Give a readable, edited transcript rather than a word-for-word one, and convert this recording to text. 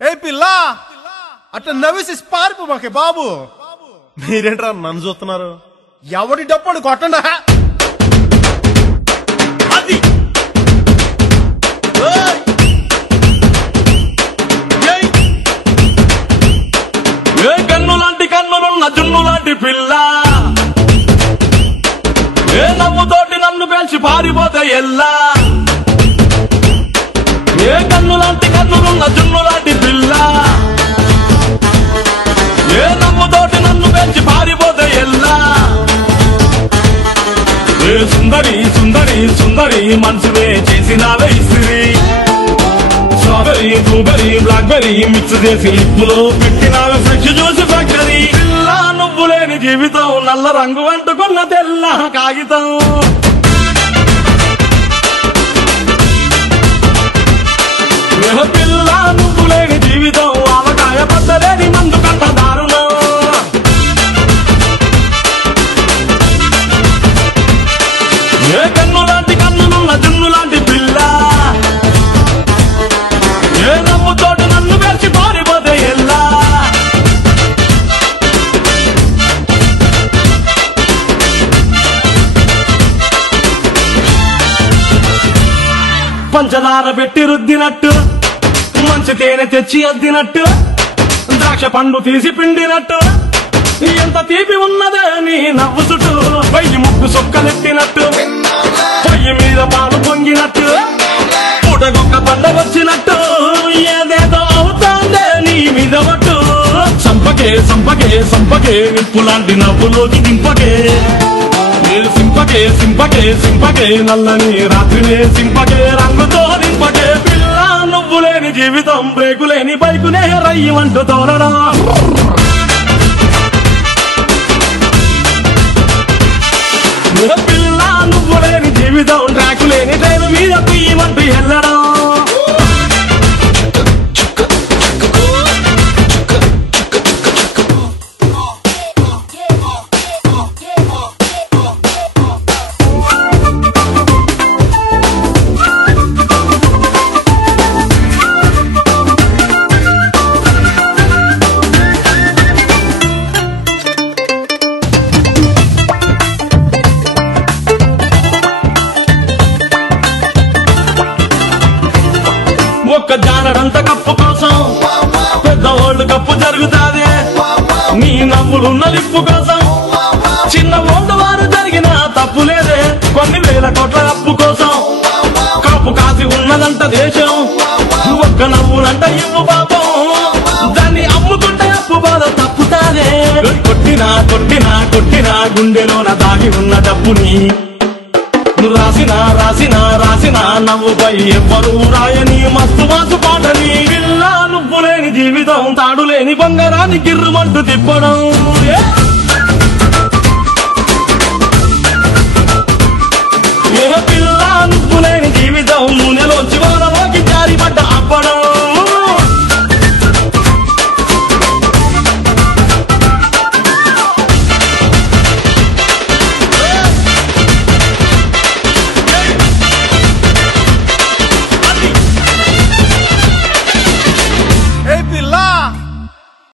ఏ పిల్ల అట్లా నవ్వేసి పారిపో మాకే బాబు. మీరేంట్రా నన్ను చూస్తున్నారు? ఎవడి డప్పుడు కొట్టండా. అది ఏ కన్ను లాంటి కన్నులున్న జున్ను లాంటి పిల్ల, ఏ నవ్వుతోటి నన్ను పేల్చి పారిపోతే ఎల్లా. ఏ కన్ను లాంటి కన్నులున్న జున్ను లాంటి పిల్ల, ఏ నవ్వుతోటి నన్ను పేల్చి పారిపోతే ఎల్లా. ఏ సుందరి సుందరి సుందరి మనసువే చేసినావే ఇస్త్రీ, స్ట్రాబెరీ బ్లూబెరీ బ్లాక్బెరీ మిక్స్ చేసి లిప్పులో పెట్టినావే ఫ్రెష్ జ్యూస్ ఫ్యాక్టరీ. పిల్ల నువ్వు లేని జీవితం నల్ల రంగు అంటుకున్న తెల్ల కాగితం. పిల్ల నువ్వు లేని జీవితం ఆవకాయ పద్దలేని మందు కట్ట దారుణం. ఏ కన్ను లాంటి కన్నులున్న జున్ను లాంటి పిల్ల, ఏ నవ్వుతోటి నన్ను పేర్చి పారిపోతే ఎల్లా. పంచదార పెట్టి రుద్దినట్టు, మంచి తేనె తెచ్చి అద్దినట్టు, ద్రాక్ష పండు తీసి పిండినట్టు, ఎంత తీపి ఉన్నదే నీ నవ్వు చుట్టూ. వెయ్యి ముక్కు సొక్కలెట్టినట్టు, పొయ్యి మీద పాలు పొంగినట్టు, పూటకొక్క పండ వచ్చినట్టు, ఏదేదో అవుతాందే నీ మీద పట్టు. సంపకే సంపకే సంపకే నిప్పు లాంటి నవ్వులోకి దింపకే, సింపకే సింపకే సింపకే నల్లని రాత్రినే సింపకే రంగుతో నింపకే. పిల్ల నువ్వు లేని జీవితం బ్రేకు లేని బైకునే రయ్యమంటూ తోలడం. పిల్ల నువ్వు లేని జీవితం ట్రాకు లేని ట్రైన్ మీద తీయమంటూ వెళ్ళడం. ఒక్క జానడంత కప్పు కోసం పెద్ద ఓల్డ్ కప్పు జరుగుతాది, నీ నవ్వులున్న లిప్పు కోసం చిన్న ఓల్డ్ వారు జరిగిన తప్పు లేదే. కొన్ని వేల కోట్ల అప్పు కోసం కాపు కాసి ఉన్నదంట దేశం, ఒక్క నవ్వులంట ఇవ్వు పాపం, దాన్ని అమ్ముకుంటే అప్పు బాధ తప్పుతాదే. కొట్టినా కొట్టినా కొట్టినా గుండెలోన దాగి ఉన్న డబ్బుని రాసిన రాసిన రాసిన నవ్వుపై ఎవ్వరూ రాయని మస్తు మాసు పాటని. పిల్ల నువ్వు లేని జీవితం తాడు లేని బంగారాన్ని గిర్రుమంటూ తిప్పడం.